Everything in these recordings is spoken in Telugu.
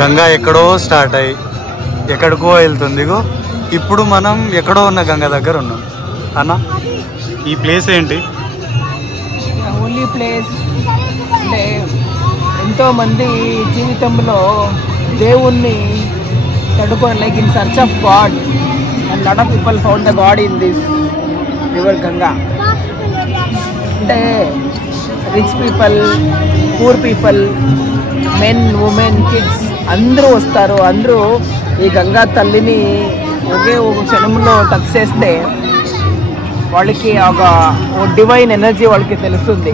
గంగా ఎక్కడో స్టార్ట్ అయ్యి ఎక్కడికో వెళ్తుంది. ఇప్పుడు మనం ఎక్కడో ఉన్న గంగా దగ్గర ఉన్నాం అన్న. ఈ ప్లేస్ ఏంటి? హోలీ ప్లేస్ అంటే ఎంతోమంది జీవితంలో దేవుణ్ణి తడుకొని like in search of God and lot of people found the God in this river Ganga. అంటే rich people, poor people, men, women, kids అందరూ వస్తారు. అందరూ ఈ గంగా తల్లిని ఒకే ఒక క్షణంలో టచ్ చేస్తే వాళ్ళకి ఒక డివైన్ ఎనర్జీ వాళ్ళకి తెలుస్తుంది.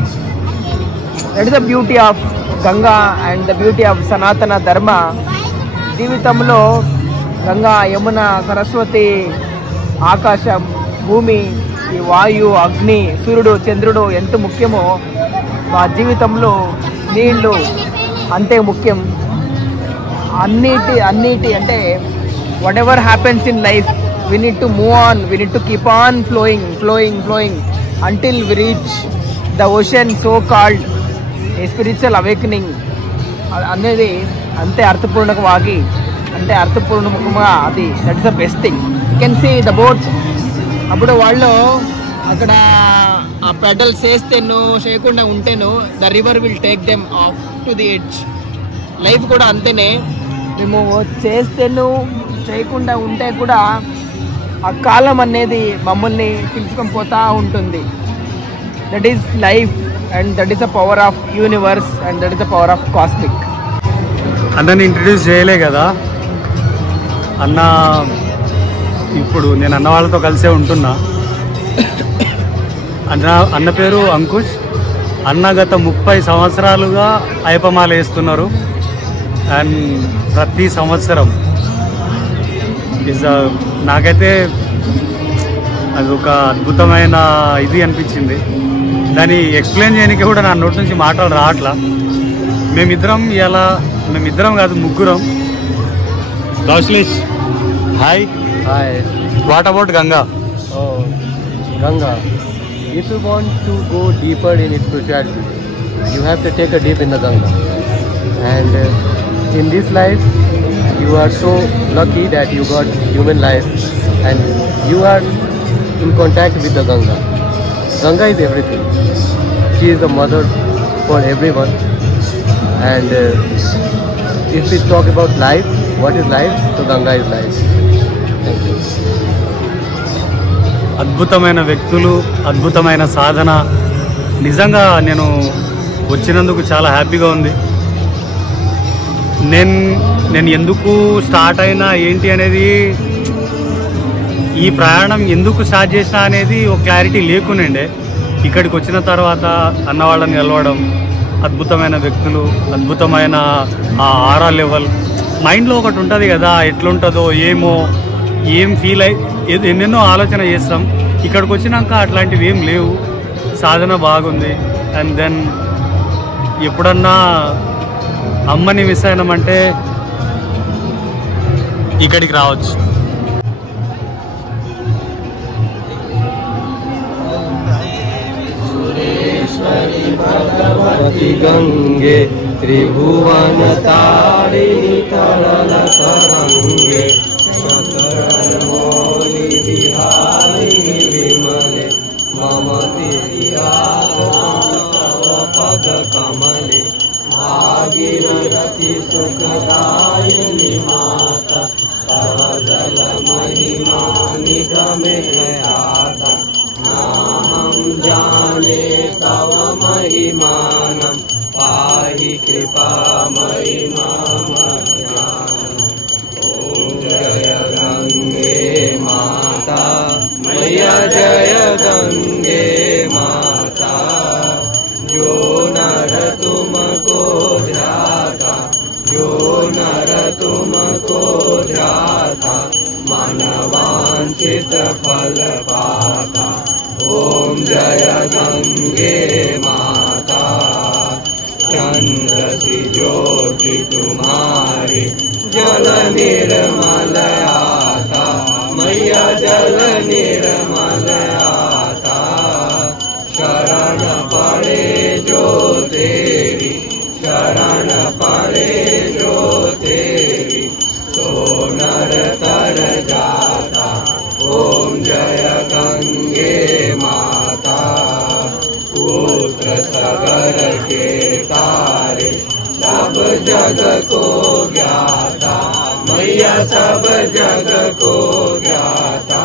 That is the beauty of Ganga and the beauty of సనాతన ధర్మ. జీవితంలో గంగా, యమున, సరస్వతి, ఆకాశం, భూమి, ఈ వాయు, అగ్ని, సూర్యుడు, చంద్రుడు ఎంత ముఖ్యమో మా జీవితంలో నీళ్ళు అంతే ముఖ్యం. అన్నిటి అంటే what ever happens in life we need to move on, we need to keep on flowing until we reach the ocean, so called a spiritual awakening అనేది అంతే అర్థపూర్ణకವಾಗಿ, అంటే అర్థపూర్ణముగా అది that is the best thing. You can see the boat. అప్పుడు వాళ్ళు అక్కడ ఆ పెడల్ చేస్తేను చేయకుండా ఉంటేను the river will take them off to the edge. Life కూడా అంతేనే, మేము చేస్తేను చేయకుండా ఉంటే కూడా ఆ కాలం అనేది మమ్మల్ని పిలుచుకొని పోతూ ఉంటుంది. That is life and that is the power of universe and that is the power of cosmic. అన్నని ఇంట్రడ్యూస్ చేయలే కదా అన్న. ఇప్పుడు నేను అన్న వాళ్ళతో కలిసే ఉంటున్నా. అన్న పేరు అంకుష్. అన్న గత 30 సంవత్సరాలుగా అయ్యప్పమాల వేస్తున్నారు. అండ్ ప్రతి సంవత్సరం నాకైతే అది ఒక అద్భుతమైన ఇది అనిపించింది. దాన్ని ఎక్స్ప్లెయిన్ చేయడానికి కూడా నా నోటి నుంచి మాటలు రావట్లా. మేమిద్దరం కాదు, ముగ్గురం. Kaushlesh, hi. What about Ganga? Ganga, if you want to go deeper in spirituality, you have to take a dip in the Ganga. And in this life, you are so lucky that you got human life and you are in contact with the Ganga. Ganga is everything. She is the mother for everyone. And if we talk about life, what is life? So Ganga is life. Thank you. అద్భుతమైన వ్యక్తులు, అద్భుతమైన సాధన. నిజంగా నేను వచ్చినందుకు చాలా హ్యాపీగా ఉంది. నేను ఎందుకు స్టార్ట్ అయినా ఏంటి అనేది, ఈ ప్రయాణం ఎందుకు స్టార్ట్ చేసినా అనేది ఒక క్లారిటీ లేకునండే. ఇక్కడికి వచ్చిన తర్వాత అన్న వాళ్ళని కలవడం, అద్భుతమైన వ్యక్తులు, అద్భుతమైన ఆ ఆరా లెవెల్, మైండ్లో ఒకటి ఉంటుంది కదా, ఎట్లుంటుందో ఏమో, ఏం ఫీల్ ఎన్నెన్నో ఆలోచన చేస్తాం. ఇక్కడికి వచ్చినాక అట్లాంటివి ఏం లేవు. సాధన బాగుంది. అండ్ దెన్ ఎప్పుడన్నా అమ్మని మిస్ అయినామంటే ఇక్కడికి రావచ్చు. సురేశ్వరి భగవతి గంగే త్రిభువన తారిణి తరళ తరంగే మౌలి విహారిణి విమలే మమతి పద కమలే భాగీరథి సుఖదాయిని మాత తవ జల మహిమా నిగమే ఖ్యాత నాహం జానే తవ మహిమానం పాహి కృపామయి మమ జ్ఞానం. ఓం జయ గంగే మాతా मैया जय गंगे माता जो नर तुमको ध्याता जो नर तुमको ध्याता मनवांछित फल पाता. ओम जय गंगे माता चंद्र सी ज्योति तुम्हारी जल निर्मल आता मैया जल निर्मल आता. शरण पड़े जो तेरी शरण पड़े जो तेरी सागर के तारे, सब जग को ज्ञाता, मैया सब जग को ज्ञाता।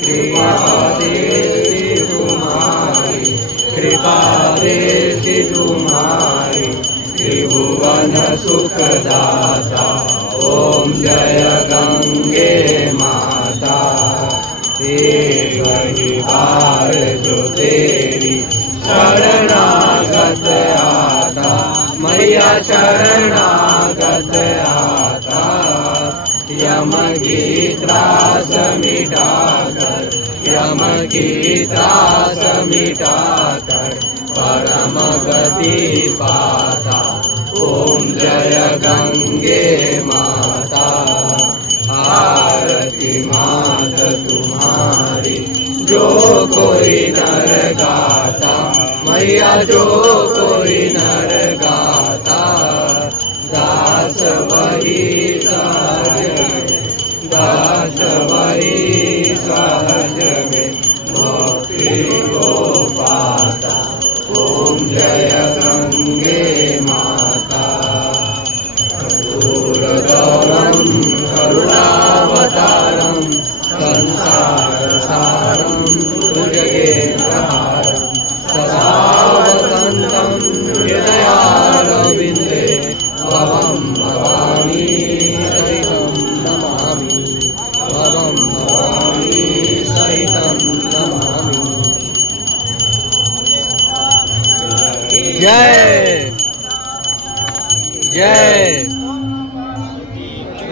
कृपा देवी तुम्हारी, कृपा देवी तुम्हारी, त्रिभुवन सुखदाता। ओम जय गंगे माता। एक ही बार जो तेरी शरणागत आता, मैया शरणागत आता। यम की त्रास मिटाकर, यम की त्रास मिटाकर, परम गति पाता। ओम जय गंगे माता। आरती मात तुम्हारी, जो कोई नर गाता, मैया जो कोई नर गाता। दास वही सहज में, दास वही सहज में, भक्ति को पाता। ओम जय गंगे माता। दूरदौरम करुणावतारम, संसार सारम भुजगेन्द्रहारम, सदा वसन्तं हृदयारविन्दे, भवं भवानी सहितं नमामि, भवं भवानी सहितं नमामि। जय जय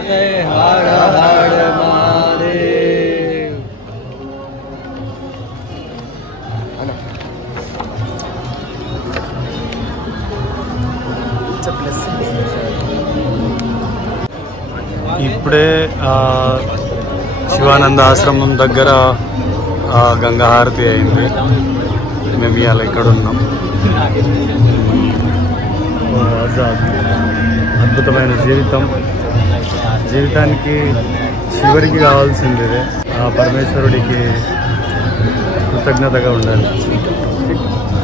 जय हर हर महादेव। ఇప్పుడే శివానంద ఆశ్రమం దగ్గర గంగా హారతి అయింది. మేము ఇవాళ ఇక్కడ ఉన్నాం. అద్భుతమైన జీవితానికి చివరికి కావాల్సింది ఆ పరమేశ్వరుడికి కృతజ్ఞతగా ఉండాలి.